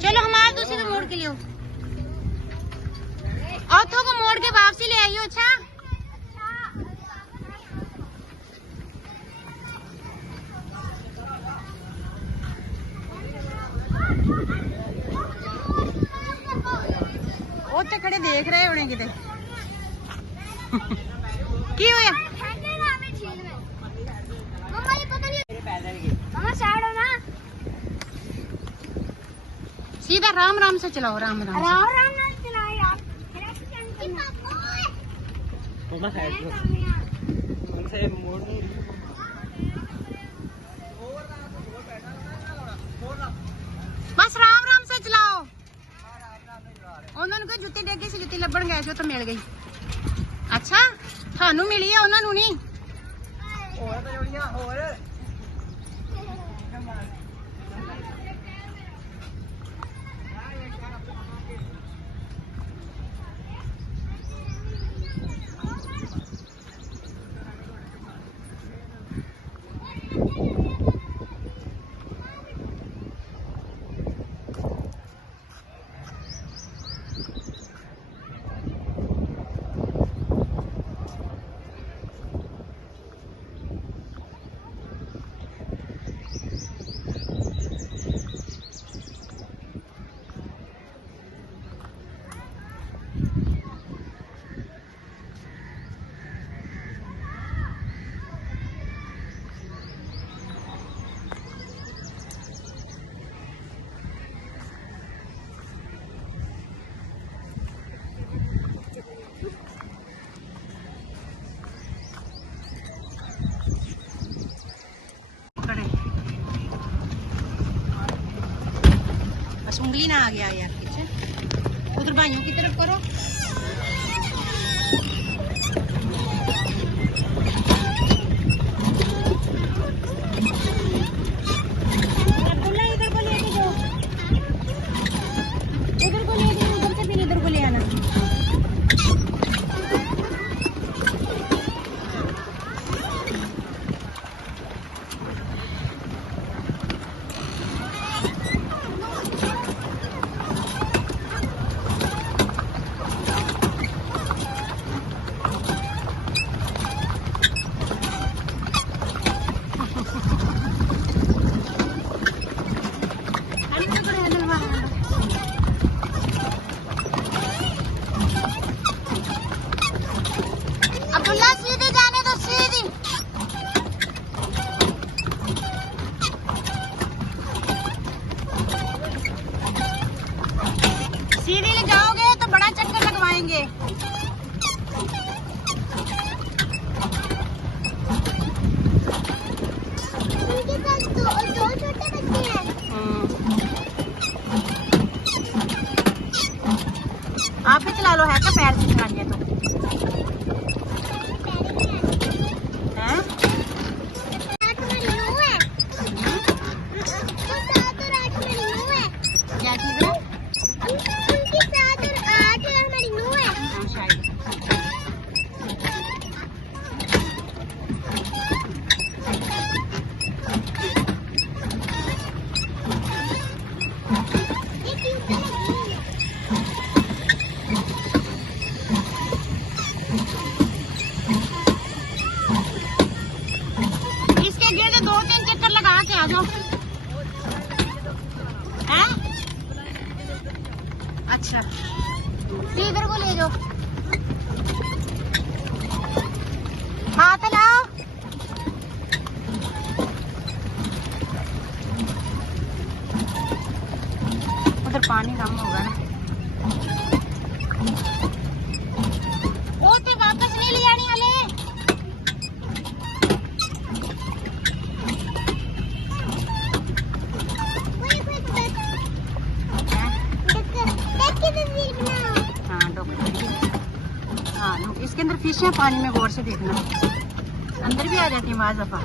चलो हमारे दूसरे को मोड़ के लियो, औथों को मोड़ के वापसी ले आइयो। अच्छा उत्ते खड़े देख रहे होने किते की होया। सीधा राम राम से चलाओ, राम राम से चलाओ यार। बस राम राम से चलाओ। उन्होंने कोई जुत्ती डेगी सी, जुत्ती लभण गए सी तो मिल गई। अच्छा थानू मिली है, उन्होंने नहीं। बस उंगली ना आ गया यार पीछे। उधर भाइयों की तरफ करो। इधर को लेके जाओ, उधर को ले जाओ, उधर से फिर इधर को ले आना। अब्दुल्ला सीधी जाने दो, सीधी। सीधी ले जाओगे तो बड़ा चक्कर लगवाएंगे। उनके पास दो छोटे बच्चे हैं। आप भी चला लो, है क्या पैर से चलानी है तो। अच्छा इधर को ले जाओ, हाथ लाओ। उधर पानी कम होगा ना। वो ते वापस नहीं ले आने वाले। हाँ हाँ इसके अंदर फिश है, पानी में गौर से देखना, अंदर भी आ जाती है माज दफा।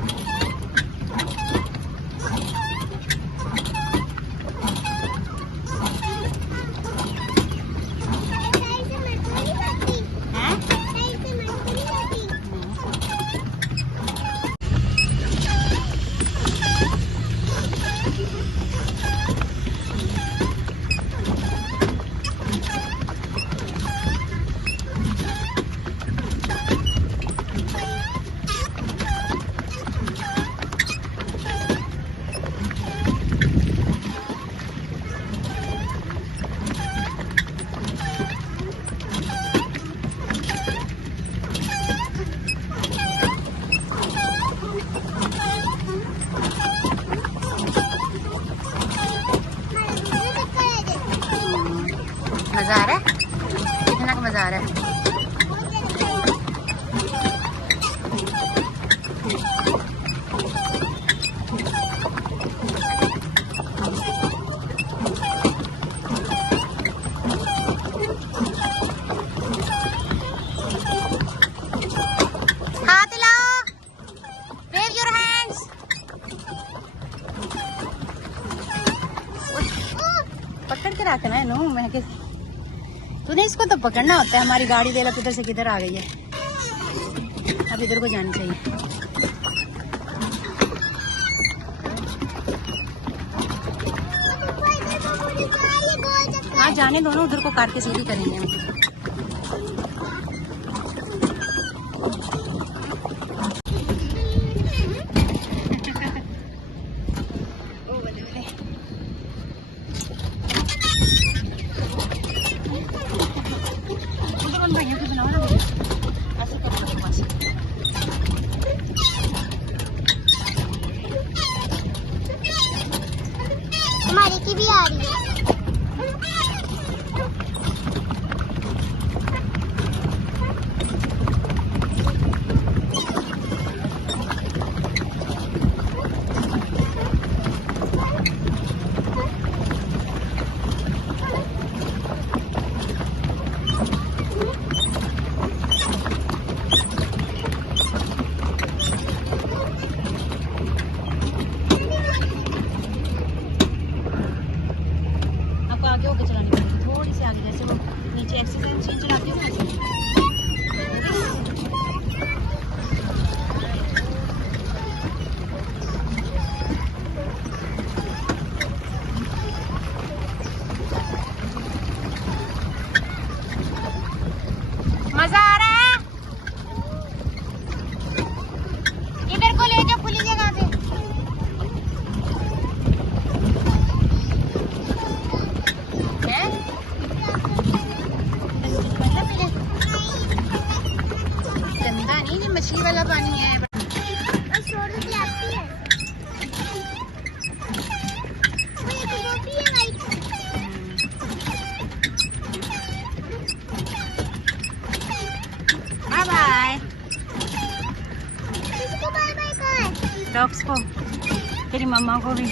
मजा आ रहा है, कितना का मजा आ रहा है। हाथ हिलाओ, wave your hands। पकड़ के रखना है नो, मैं के तूने इसको तो पकड़ना होता है। हमारी गाड़ी देला किधर से किधर आ गई है, अब इधर को जानी चाहिए। हाँ जाने दो ना, उधर को काट के सीधी करेंगे हम। हमारी की भी आ रही है। आगे होकर चलानी पड़ेगी, थोड़ी सी आगे, जैसे वो नीचे एक्सरसाइज मशीन चलाती हो वैसे। मजा आ रहा है, इधर को ले जाओ खुली जगह पे। गंदा नहीं, ये मछली वाला पानी है। बाय बाय डॉग्स को, तेरी मम्मा को भी।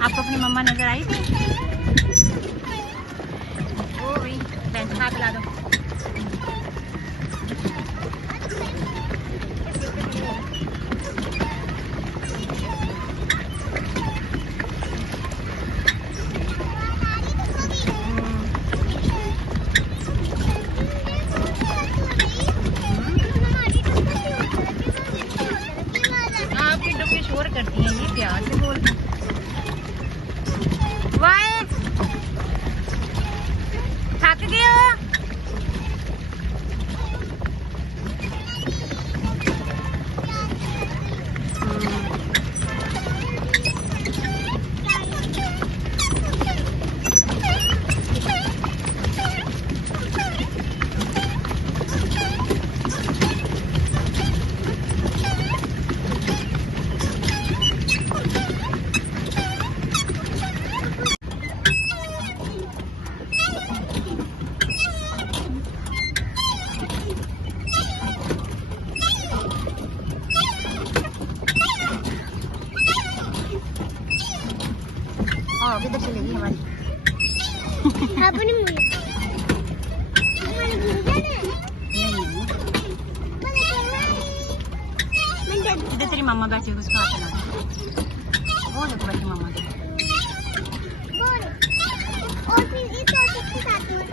आपको अपनी मम्मा नजर आई थी? वो भी बेंच हाथ ला दो। शोर करती हैं ये, प्यार से बोल। वाई थक गए हो? हाँ किधर चलेगी हमारी? अपनी मुझे इधर तेरी मम्मा बैठी हुई उसको हाथ लगा। वो देखो बैठी मम्मा की। और फिर इस टॉपिक के साथ में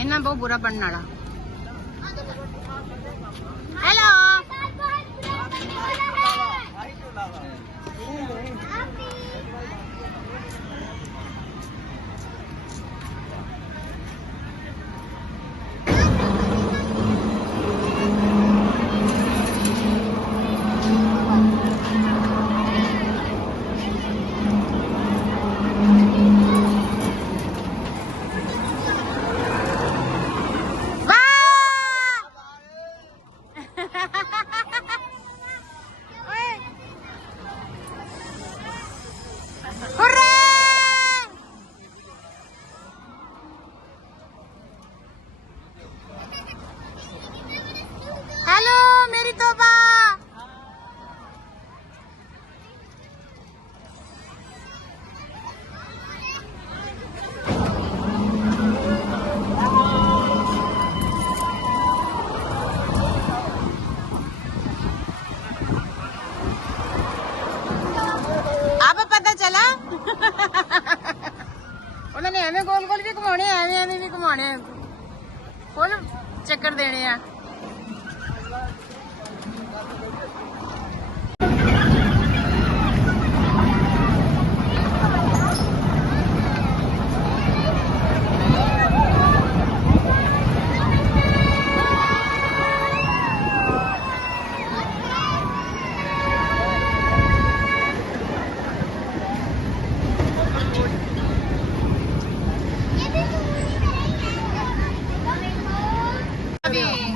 इन्ना बहुत बुरा बनने वाला। हेलो हेलो मेरी तोबा। अब पता चला उन्होंने एवं गोल गोल भी घुमाने एवं एवं भी घुमाने फुल चक्कर देने हैं।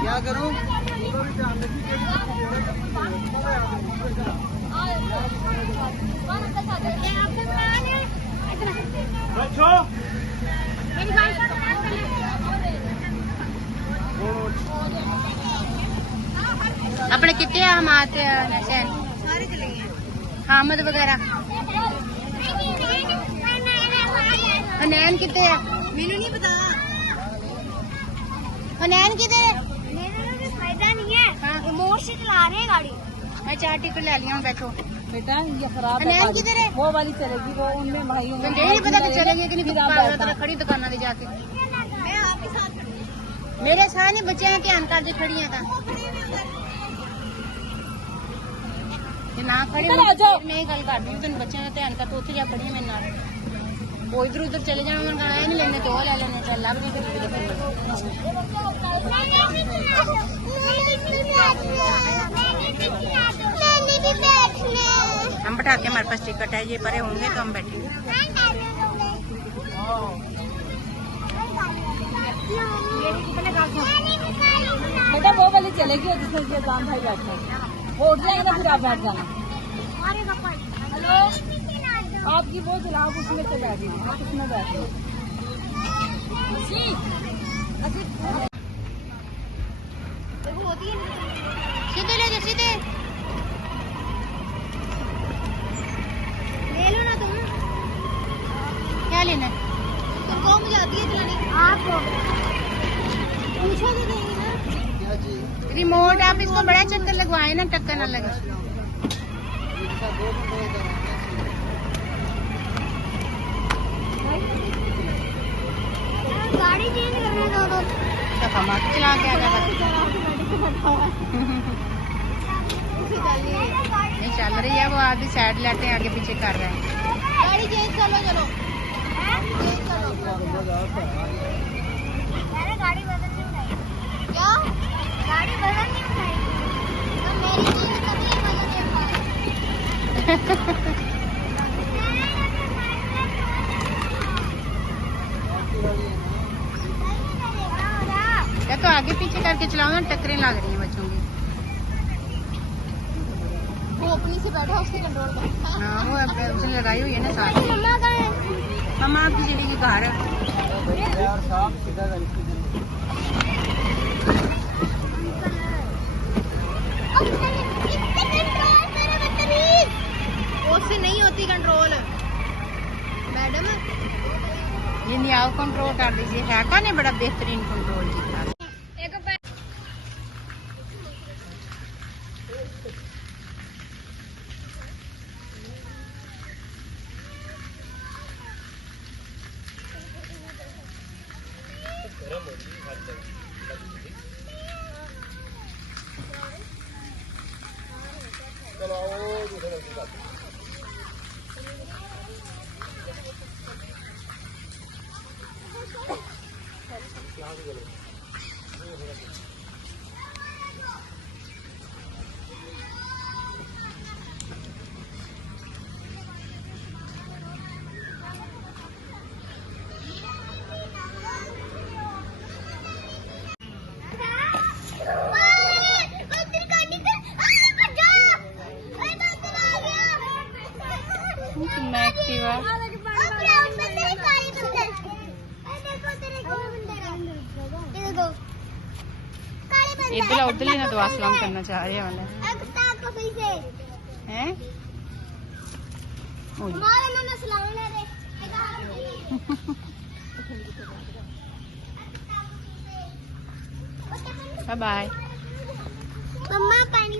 क्या करूं? अपने कितने हमारे हामद वगैरह हनैन कितने है? मैंने नहीं पता। हनैन किधर है? फायदा नहीं है। हाँ रिमोट से चला रहे हैं गाड़ी। मैं 4 टिकट ले लिया हूँ, बैठो। बेटा ये खराब हनैन किधर है? वो वाली चलेगी, वो उनमें भाई तुम नहीं पता कि चलेंगे कि नहीं? तरह खड़ी दुकाना दे जाके मैं आपके साथ मेरे सारे बच्चे ध्यान कर दे खड़ी है ना खड़ी मैं गल कर दी तेन बच्चों का ध्यान कर। तू उत्थे जा खड़ी है मेरे नाल। वो इधर उधर चले जाना उन्होंने कहना नहीं लेने तो वो ले लेने। चल लग नहीं हम बैठाते हमारे पास टिकट है, ये परे होंगे तो हम बैठेंगे। बेटा वो वाली चलेगी जिसमें ये जान भाई बैठते हैं, वो उठ जाएंगे तो फिर आप बैठ जाना। हेलो आपकी वो चला, आप उसमें चले जाइए, आप उसमें बैठिए। सीधे ले जाओ, सीधे ले लो ना तुम। क्या लेना है? तुमको मुझे आती है चलानी। आपको पूछो तो देंगे ना। रिमोट आप इसको बड़ा चक्कर लगवाए ना, टक्कर ना लगे। गाड़ी चेंज करने दो तो चला के आ गया नहीं चल रही है वो, आगे साइड लेते हैं, आगे पीछे कर रहे हैं। गाड़ी चेंज कर लो, चलो चेंज कर लो। मैंने गाड़ी बदल नहीं उठाई। क्या गाड़ी बदल नहीं उठाई? तो मेरी चेंज करनी है, बदल नहीं उठाई। तो आगे पीछे करके चलाओ ना, टक्करें लग रही हैं बच्चों की। वो अपनी से बैठा उसके कंट्रोल कर। हाँ वो अब उसने लगाई हुई है ना साथ। मम्मा का है। मम्मा आपकी चिड़ी की घर है। उससे नहीं होती कंट्रोल मैडम। ये नहीं आओ कंट्रोल कर दीजिए, है का ने बड़ा बेहतरीन कंट्रोल किया। एक्टिवा इधर उधर ही ना दुआ सलाम करना चाह रहे वाले हैं। Bye bye. मम्मा पानी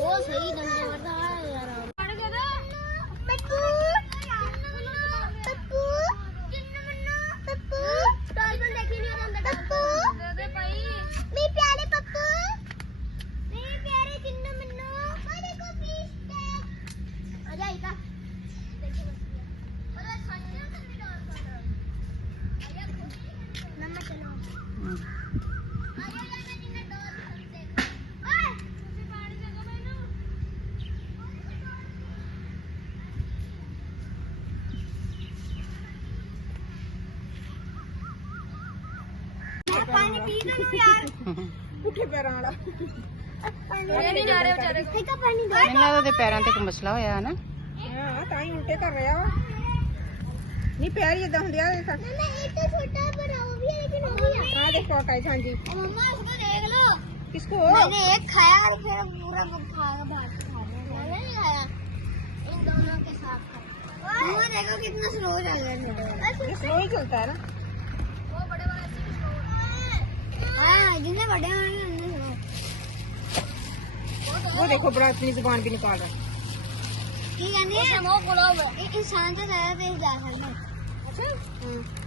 वो सही धंधे करता है यार। पानी पी दो यार। पुठे पैरां वाला नहीं जा रहे बेचारे को। का पानी दो। ਇਹਨਾਂ ਦੇ ਪੈਰਾਂ ਤੇ ਕੋਈ ਮਸਲਾ ਹੋਇਆ ਹੈ ਨਾ। ਹਾਂ ਤਾਂ ਹੀ ਉਲਟੇ ਕਰ ਰਿਹਾ ਵਾ। ਨਹੀਂ ਪੈਰ ਹੀ ਇਦਾਂ ਹੁੰਦੇ ਆ ਦੇਖ। मम्मा एक तो छोटा पर वो भी है लेकिन वो भी है। ਹਾਂ ਦੇਖੋ ਕਾਇ ਹਾਂਜੀ मम्मा इसको देख लो। किसको मैंने एक खाया और फिर पूरा खाया बाहर खा रहा। मैंने नहीं खाया इन दोनों के साथ खाया। वो देखो कितना स्लो चल रहा है। ये स्लो ही चलता है ना। वो बड़े वाले से भी स्लो। हां जितने बड़े होंगे उतने स्लो। वो देखो बड़ा अपनी जुबान भी निकाल रहा है। ठीक है नहीं वो बोला हुआ एक इंसान से ज्यादा तेज जा सकता है। अच्छा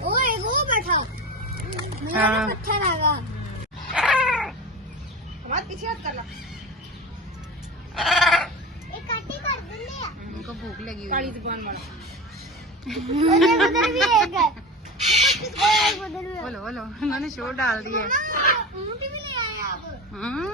वो एक वो बैठा मेरा हाँ। पत्थर आगा। हमारे पीछे हाथ कर ला। एक काटी कर दे ले। उनको भूख लगी हुई काली है। जुबान वाला उधर भी एक है। उधर भी है। बोलो बोलो, उन्होंने शोर डाल दिया है। ऊँट भी ले आए आप। हम्म।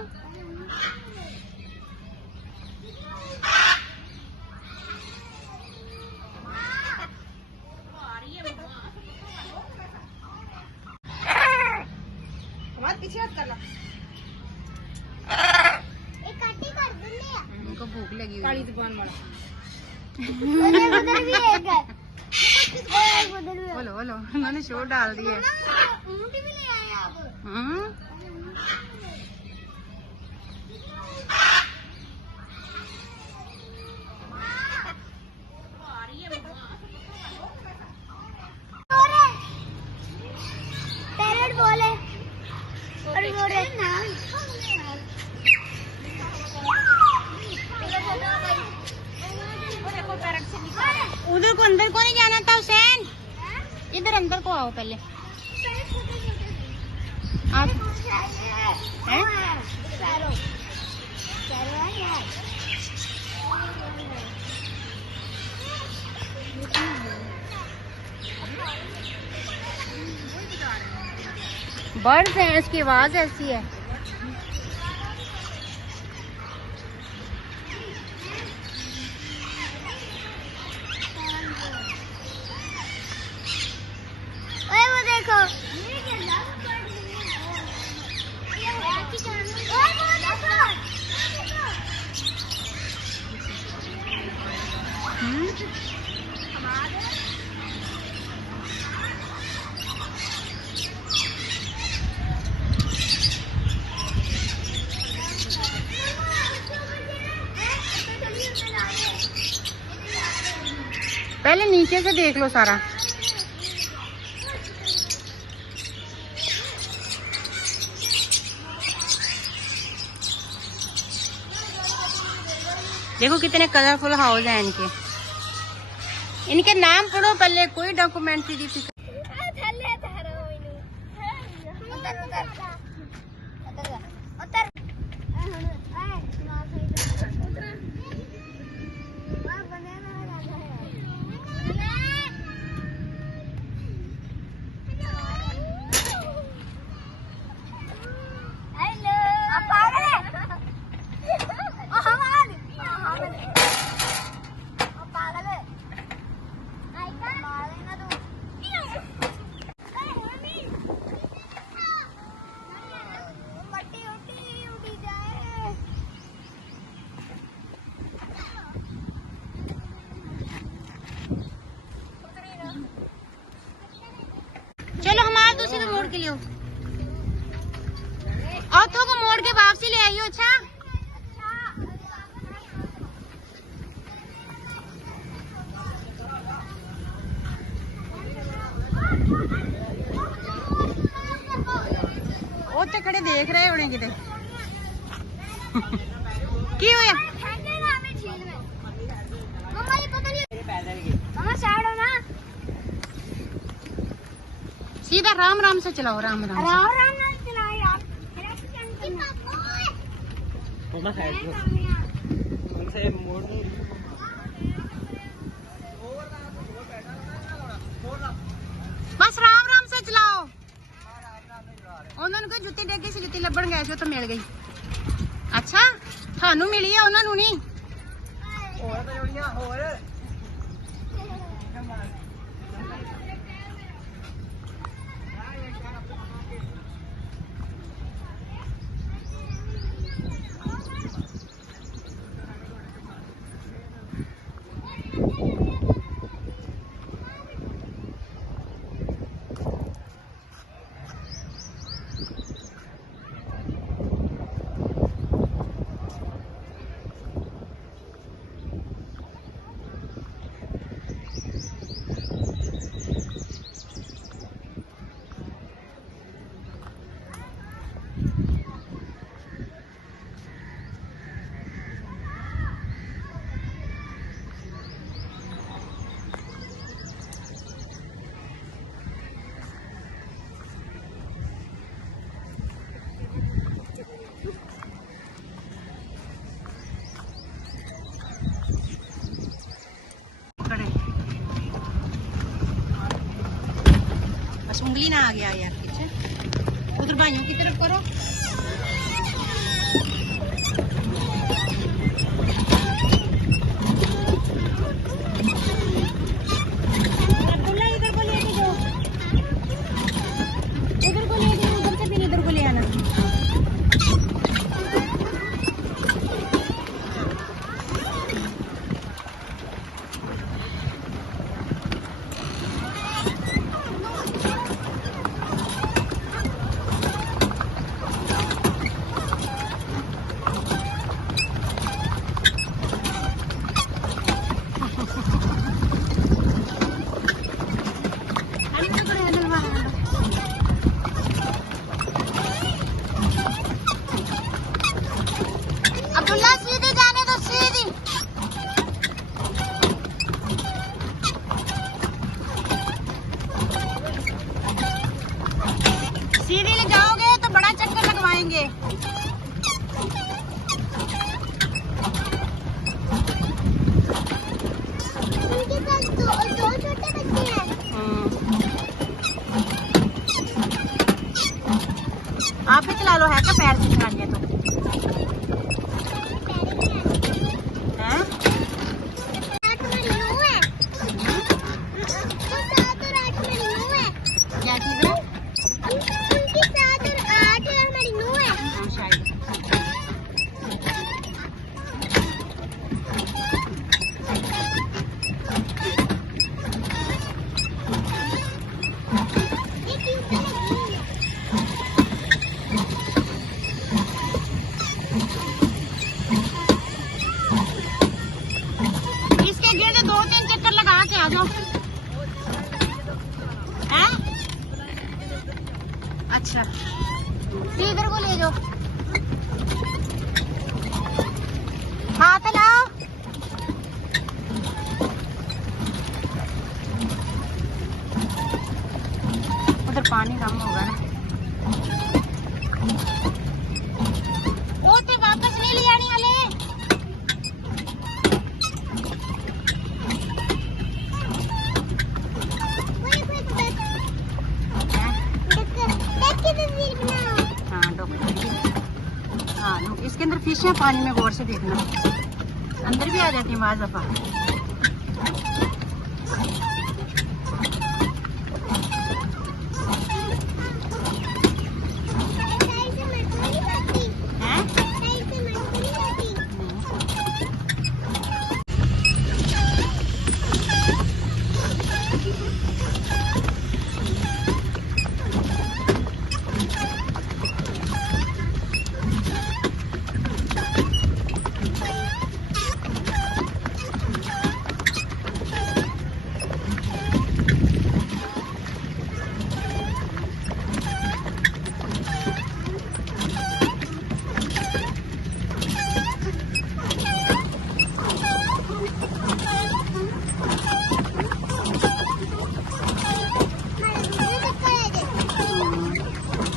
हमारे पीछे हाथ कर ला। एक काटी कर दे ले। उनको भूख लगी हुई काली है। जुबान वाला उधर भी एक है। उधर भी है। बोलो बोलो, उन्होंने शोर डाल दिया है। ऊँट भी ले आए आप। हम्म। पैरेट बोले और बोले ना उधर को अंदर को नहीं जाना था हुसैन, इधर अंदर को आओ पहले आप। हैं? बर्ड्स हैं, इसकी आवाज ऐसी है। ओए वो देखो, पहले नीचे से देख लो सारा। देखो कितने कलरफुल हाउस हैं इनके। इनके नाम पढ़ो पहले, कोई डॉक्यूमेंट्री दी थी। चलो हमारे दूसरे मोड़ के लिए ऑथो को मोड़ के वापसी ले आइयो। अच्छा उत्ते खड़े देख रहे होने किते की होया। सीधा राम राम से चलाओ, राम राम से। राम राम ना चलाओ यार, बस राम राम से चलाओ। उन्होंने कोई जुत्ती डेगी सी, जुत्ती लभण गए तो मिल गई। अच्छा थानू मिली है, उन्होंने नहीं। बस उंगली ना आ गया यार पीछे। उधर भाइयों की तरफ करो। इधर को लेके जाओ, उधर को ले जाओ, उधर से फिर इधर को ले आना। हाथ लाओ। उधर पानी कम होगा ना। वो तो वापस नहीं ले आने वाले। हाँ हाँ, इसके अंदर फिश है, पानी में गौर से देखना, अंदर भी आ जाती है माज दफा।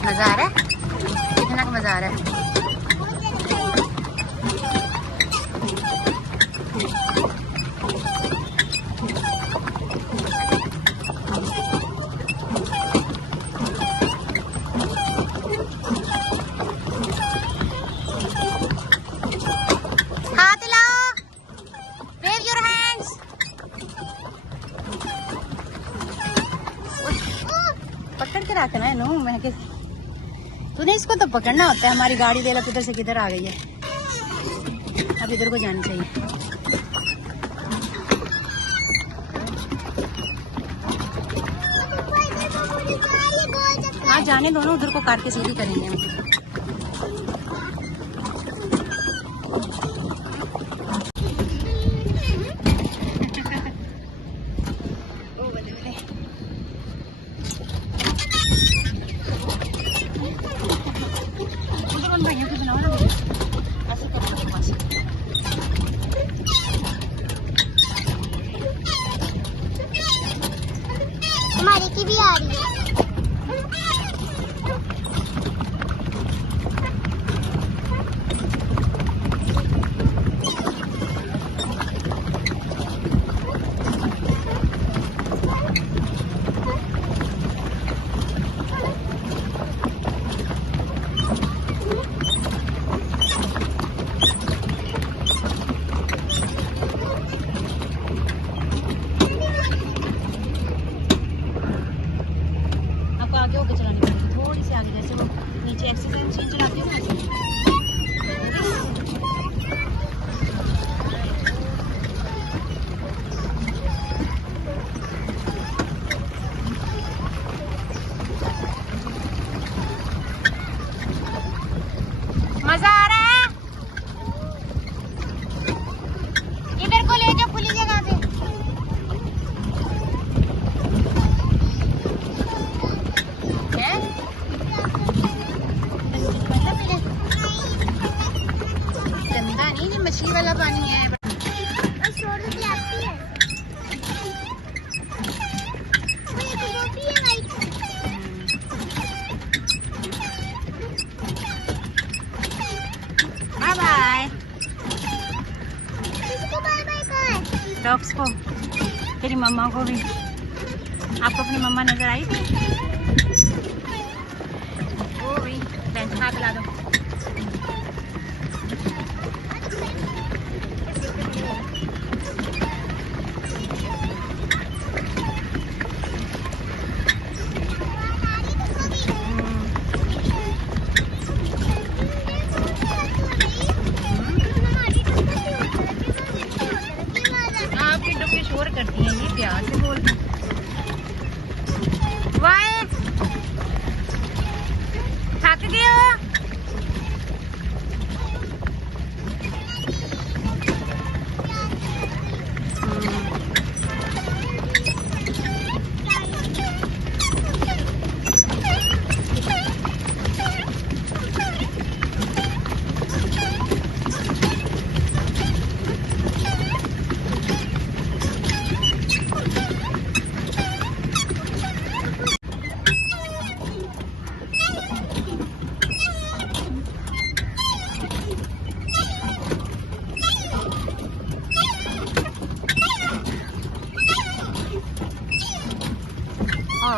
मजा आ रहा है, कितना का मजा आ रहा है। हाथ लाओ, wave your hands। पकड़ के रखना है नो, मैं के तूने इसको तो पकड़ना होता है। हमारी गाड़ी देला किधर से किधर आ गई है, अब इधर को जानी चाहिए। हाँ जाने दो ना, उधर को काट के सीधी करेंगे हम। भैया को बनाओ ना, ऐसे करो के पास। हमारी की भी आ रही है। आगे होकर चलानी पड़ेगी, थोड़ी सी आगे, जैसे वो नीचे एक्सरसाइज मशीन चलाती हो ना ऐसे। मजा आ रहा है, इधर को ले जाओ खुली जगह पे। गंदा नहीं, ये मछली वाला पानी है। बाय बाय डॉग्स को, तेरी मम्मा को भी। आपको अपनी मम्मा नजर आई थी? वो भी बेंच हाथ ला दो। आपकी डुबकी शोर करती हैं, ये प्यार से बोल। वाह, थक गए हो?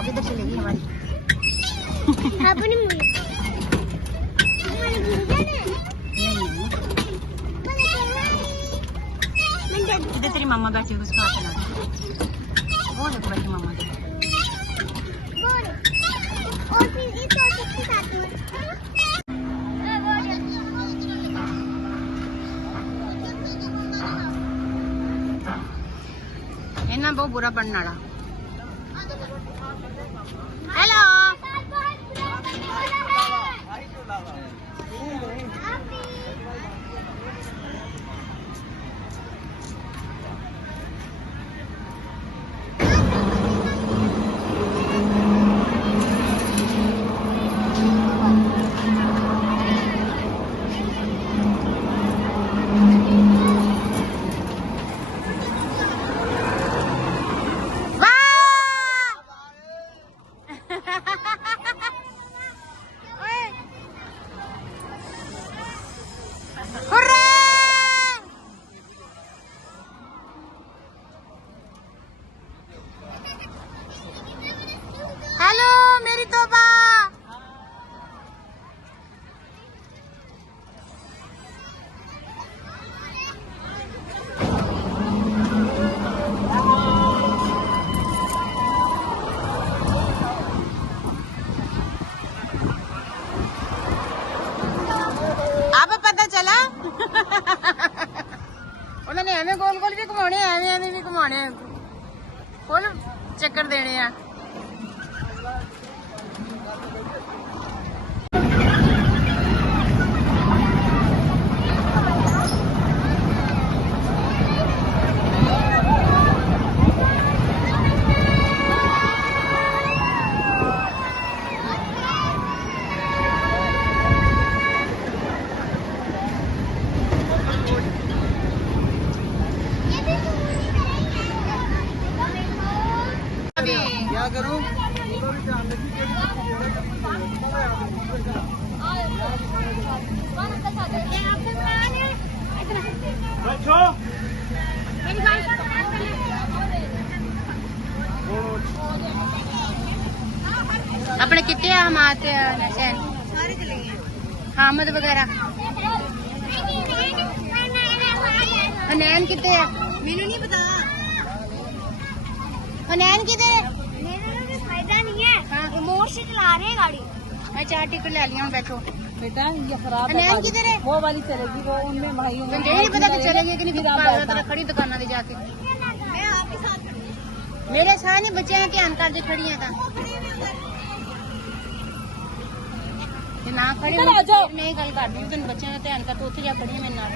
किधर चलेगी हमारी? अपनी मुझे इधर तेरी मम्मा बैठी है, उसको हाथ लगा। वो देखो बैठी मम्मा की। और फिर इस के साथ इन्ना बहुत बुरा बनने वाला। हेलो हेलो मेरी तोबा। अब पता चला उन्होंने एवं गोल गोल भी घुमाने, एवं एवं भी घुमाने, फुल चक्कर देने आ। क्या करूं? अपने कितने हमारे चैन हामद वगैरह हनैन कितने है? मैंने नहीं पता। हनैन किधर है? फायदा नहीं है। हाँ। मोड़ से चला रहे हैं गाड़ी। मैं 4 टिकट ले लिया हूँ, बैठो। बेटा ये खराब है हनैन गाड़ी। किधर है? वो वाली चलेगी, वो उनमें भाइयों में मुझे नहीं पता कि चलेगी कि नहीं। फिर आप पागल बैठना। तरह खड़ी दुकाना दे जाके मैं आपके साथ मेरे सारे बच्चे हैं, ध्यान कर जो खड़ी है ना खड़ी इधर आ जाओ। मैं गल कर दी तेन बच्चे का ध्यान कर, तो उत्थे जा खड़ी है मेरे नाल।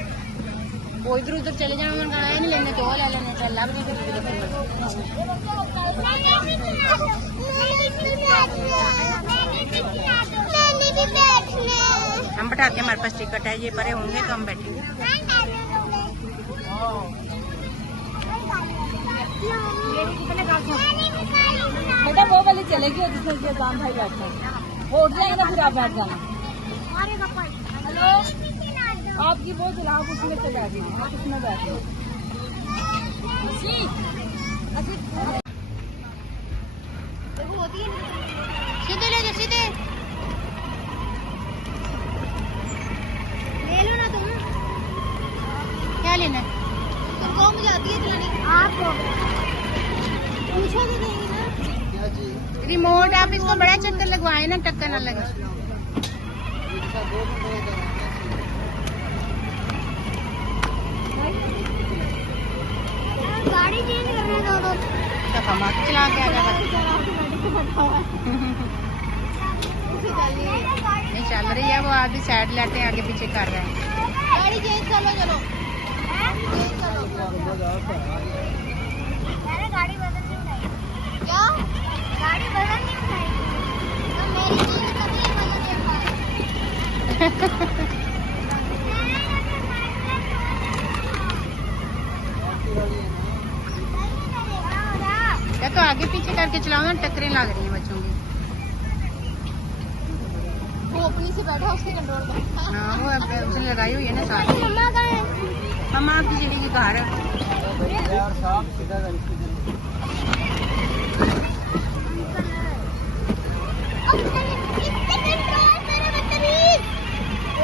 वो इधर उधर चले जाना, मैंने कहा नहीं लेने तो ले लेने, चल लब नहीं हम बैठाते हैं, हमारे पास टिकट है, ये परे होंगे तो हम बैठेंगे। बेटा वो वाली चलेगी जिसमें ये जान भाई बैठे हैं। वो उठ जाएंगे ना, फिर आप बैठ जाना। हेलो आपकी वो चला, आप उसमें से बैठना, आप उसमें बैठना। सीधे ले जाओ, सीधे ले लो ना तुम। क्या लेना है? तुमको मुझे आती है चलानी। आपको पूछो भी नहीं ना। क्या चीज? रिमोट आप इसको बड़ा चक्कर लगवाए ना, टक्कर ना लगे। गाड़ी चेंज करने दो तो। दफा मार चला के आ जाएगा। नहीं चल रही है वो, आधी साइड लेते हैं, आगे पीछे कर रहे हैं। गाड़ी चेंज कर लो, चलो चेंज कर लो। मैंने गाड़ी बदलनी उठाई। क्या? गाड़ी बदलनी उठाई। तो मेरी चीज कभी बदलनी उठाई। या तो आगे पीछे करके चलाओ ना, टक्करें लग रही हैं बच्चों की। खोपड़ी से बैठा उसके कंट्रोल में। हाँ वो उसने लगाई हुई है ना साथ। मम्मा कहाँ है? मम्मा आपकी चली गई घर।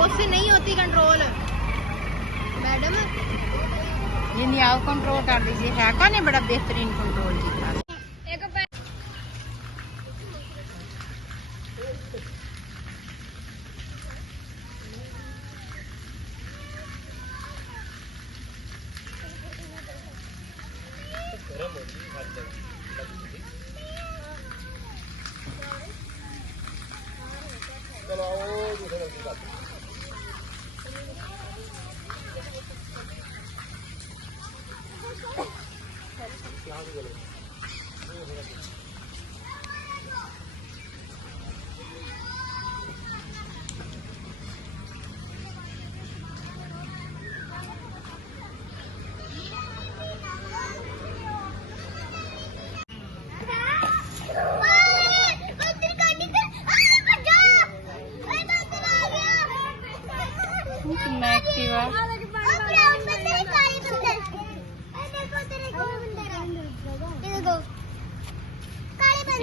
उससे नहीं होती कंट्रोल मैडम। ये नहीं आप कंट्रोल कर दीजिए। है कौन है बड़ा बेहतरीन कंट्रोल जी।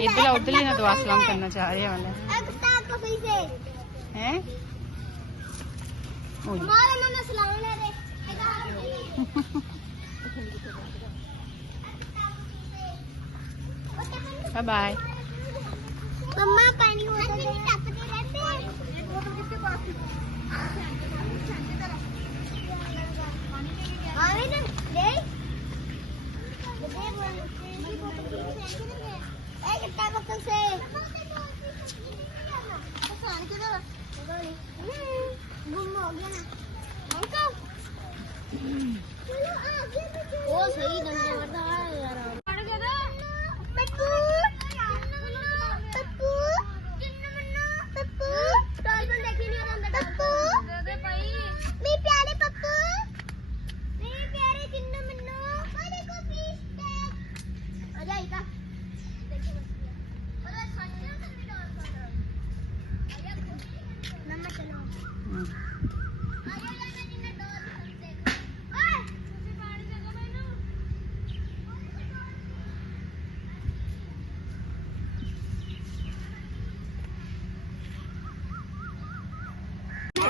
इधर उधर ही ना दुआ सलाम करना चाह रहे वाले हैं। Bye bye. मम्मा पानी सही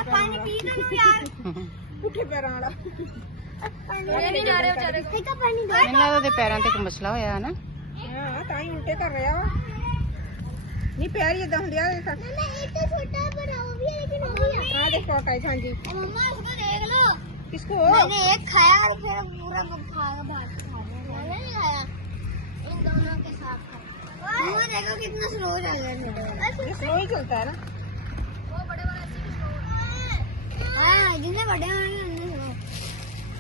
पानी पी दो यार। पुठे पैरां वाला पानी जा रहे बेचारे को। ठीक है पानी दो। ਇਹਨਾਂ ਦੇ ਪੈਰਾਂ ਤੇ ਕੋਈ ਮਸਲਾ ਹੋਇਆ ਨਾ। ਹਾਂ ਤਾਂ ਹੀ ਉਲਟੇ ਕਰ ਰਿਹਾ ਵਾ। ਨਹੀਂ ਪੈਰ ਹੀ ਇਦਾਂ ਹੁੰਦੇ ਆ। ना एक तो छोटा पर वो भी है लेकिन वो भी है। ਆ ਦੇਖੋ ਕਾਇ ਹਾਂਜੀ मम्मा इसको देख लो। किसको मैंने एक खाया और फिर पूरा खा के बाहर खा लिया। मैंने नहीं खाया इन दोनों के साथ खाया। मम्मा देखो कितना स्लो चल रहा है छोटे वाला। ये स्लो ही चलता है ना। वो बड़े वाला से स्लो। हाँ जितने बड़े हैं उतने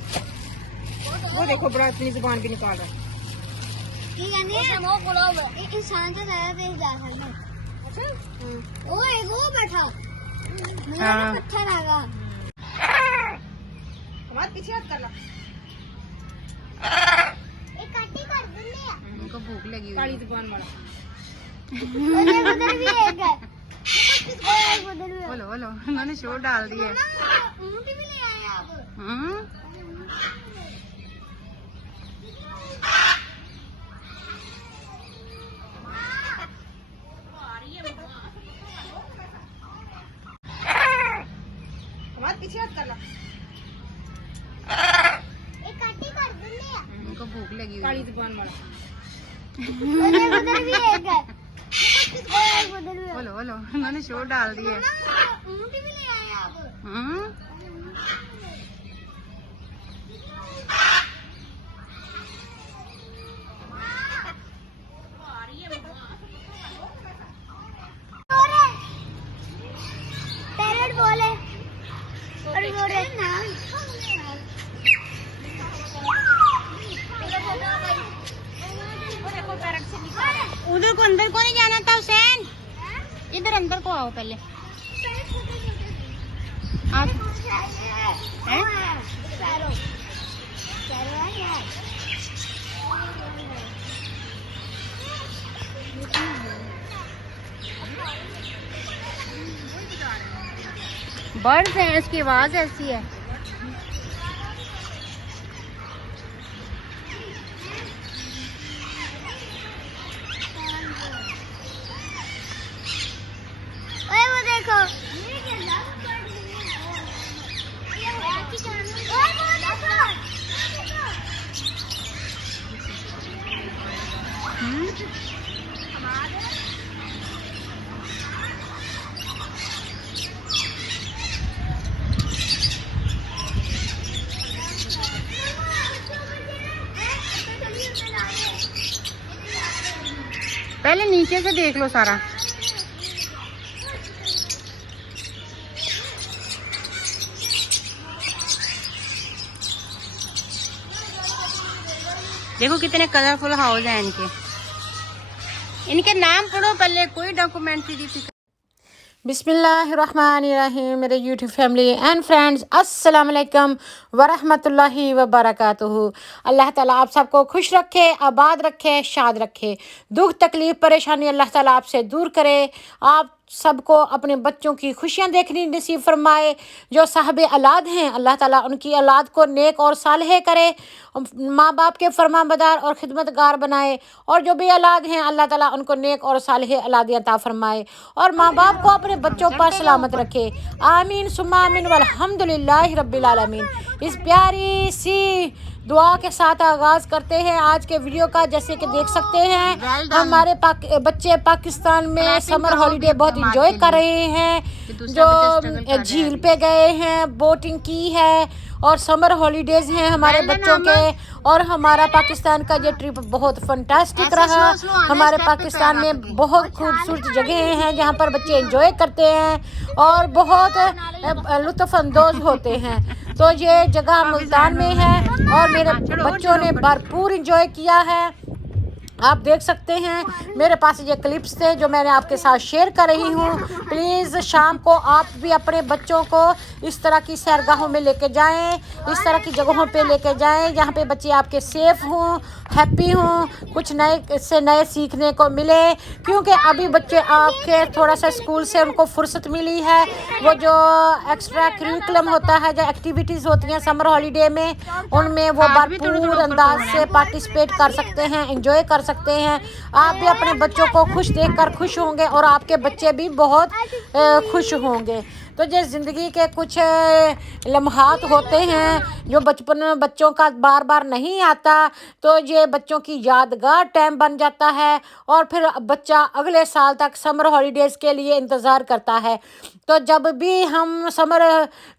स्लो। वो देखो बड़ा अपनी जुबान भी निकाल रहा है। की कहने हैं वो खुला हुआ है। इंसान से ज्यादा तेज जा सकते हैं। अच्छा वो एक वो बैठा मेरा हाँ। पत्थर आगा। हमारे पीछे हाथ कर ला। एक काटी कर दूंगी। उनको भूख लगी हुई काली है। जुबान वाला उधर भी एक है। एक उधर भी है। बोलो बोलो उन्होंने शोर डाल दिया है। ऊँट भी ले आए आप। हाँ? हमारे पीछे हाथ कर ला। एक काटी कर दूंगी। उनको भूख लगी हुई काली है। जुबान वाला उधर भी एक है। एक उधर भी है। बोलो बोलो उन्होंने शोर डाल दिया है। ऊँट भी ले आए आप। हाँ? पैरेट बोले और बोले उधर को अंदर को नहीं जाना था हुसैन। इधर अंदर को आओ पहले। आप हैं? बर्ड्स हैं, इसकी आवाज ऐसी है। ओए वो देखो, पहले नीचे से देख लो सारा। देखो कितने कलरफुल हाउस हैं इनके नाम पढ़ो पहले, कोई डॉक्यूमेंट्री दी। बिस्मिल्लाहिर्रहमानिर्रहीम। मेरे यूट्यूब फैमिली एंड फ्रेंड्स, अस्सलाम वालेकुम वरहमतुल्लाहि वबरकातुहू। अल्लाह ताला आप सबको खुश रखे, आबाद रखे, शाद रखे। दुख तकलीफ परेशानी अल्लाह ताला आपसे दूर करे। आप सबको अपने बच्चों की खुशियां देखनी नसीब फरमाए। जो साहब औलाद हैं अल्लाह ताला उनकी औलाद को नेक और सालेह करे, माँ बाप के फरमाबरदार और खिदमतगार बनाए। और जो भी औलाद हैं अल्लाह ताला उनको नेक और सालेह औलाद अता फरमाए और माँ बाप को अपने बच्चों पर सलामत रखे। आमीन सुम्मा आमीन वल्हम्दुलिल्लाहि रब्बिल आलमीन। इस प्यारी सी दुआ के साथ आगाज़ करते हैं आज के वीडियो का। जैसे कि देख सकते हैं हमारे बच्चे पाकिस्तान में समर हॉलीडे बहुत इंजॉय कर रहे हैं। जो झील पे गए हैं, बोटिंग की है और समर हॉलीडेज हैं हमारे बच्चों के। और हमारा पाकिस्तान का ये ट्रिप बहुत फंटास्टिक रहा। हमारे पाकिस्तान में बहुत खूबसूरत जगह हैं जहाँ पर बच्चे एंजॉय करते हैं और बहुत लुत्फ़अंदोज़ होते हैं। तो ये जगह मुल्तान में है और मेरे बच्चों ने भरपूर एंजॉय किया है। आप देख सकते हैं मेरे पास ये क्लिप्स थे जो मैंने आपके साथ शेयर कर रही हूँ। प्लीज़ शाम को आप भी अपने बच्चों को इस तरह की सैरगाहों में लेके जाएं, इस तरह की जगहों पे लेके जाएं जहाँ पे बच्चे आपके सेफ़ हों, हैप्पी हों, कुछ नए से नए सीखने को मिले। क्योंकि अभी बच्चे आपके थोड़ा सा स्कूल से उनको फुर्सत मिली है। वो जो एक्स्ट्रा करिकुलम होता है, जो एक्टिविटीज़ होती हैं समर हॉलीडे में, उनमें वो भरपूर अंदाज से पार्टिसिपेट कर सकते हैं, एंजॉय कर सकते हैं। आप भी अपने बच्चों को खुश देखकर खुश होंगे और आपके बच्चे भी बहुत खुश होंगे। तो ये ज़िंदगी के कुछ लम्हात होते हैं जो बचपन में बच्चों का बार बार नहीं आता, तो ये बच्चों की यादगार टाइम बन जाता है और फिर बच्चा अगले साल तक समर हॉलीडेज़ के लिए इंतज़ार करता है। तो जब भी हम समर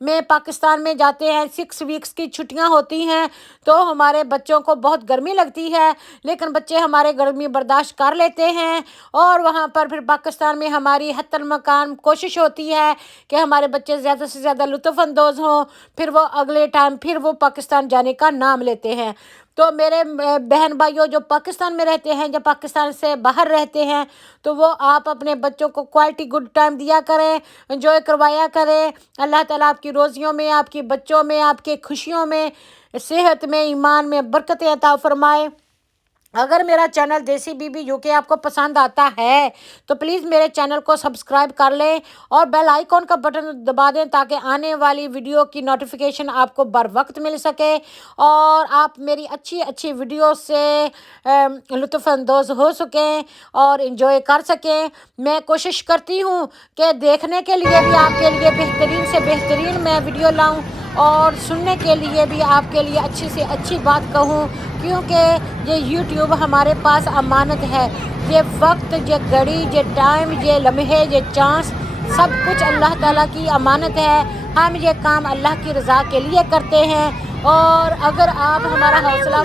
में पाकिस्तान में जाते हैं, 6 वीक्स की छुट्टियां होती हैं, तो हमारे बच्चों को बहुत गर्मी लगती है, लेकिन बच्चे हमारे गर्मी बर्दाश्त कर लेते हैं। और वहाँ पर फिर पाकिस्तान में हमारी हत्तल मकान कोशिश होती है कि हमारे बच्चे ज़्यादा से ज़्यादा लुत्फ़अंदोज़ हों, फिर वो अगले टाइम फिर वो पाकिस्तान जाने का नाम लेते हैं। तो मेरे बहन भाइयों जो पाकिस्तान में रहते हैं, जब पाकिस्तान से बाहर रहते हैं, तो वो आप अपने बच्चों को क्वालिटी गुड टाइम दिया करें, एंजॉय करवाया करें। अल्लाह ताला आपकी रोज़ियों में, आपके बच्चों में, आपके खुशियों में, सेहत में, ईमान में बरकतें अता फरमाए। अगर मेरा चैनल देसी बीबी यूके आपको पसंद आता है तो प्लीज़ मेरे चैनल को सब्सक्राइब कर लें और बेल आइकॉन का बटन दबा दें ताकि आने वाली वीडियो की नोटिफिकेशन आपको बर वक्त मिल सके और आप मेरी अच्छी अच्छी वीडियो से लुत्फ़अंदोज़ हो सकें और एंजॉय कर सकें। मैं कोशिश करती हूँ कि देखने के लिए भी आपके लिए बेहतरीन से बेहतरीन मैं वीडियो लाऊँ और सुनने के लिए भी आपके लिए अच्छी से अच्छी बात कहूँ, क्योंकि ये YouTube हमारे पास अमानत है। ये वक्त, ये घड़ी, ये टाइम, ये लम्हे, ये चांस, सब कुछ अल्लाह ताला की अमानत है। हम ये काम अल्लाह की रज़ा के लिए करते हैं और अगर आप हमारा हौसला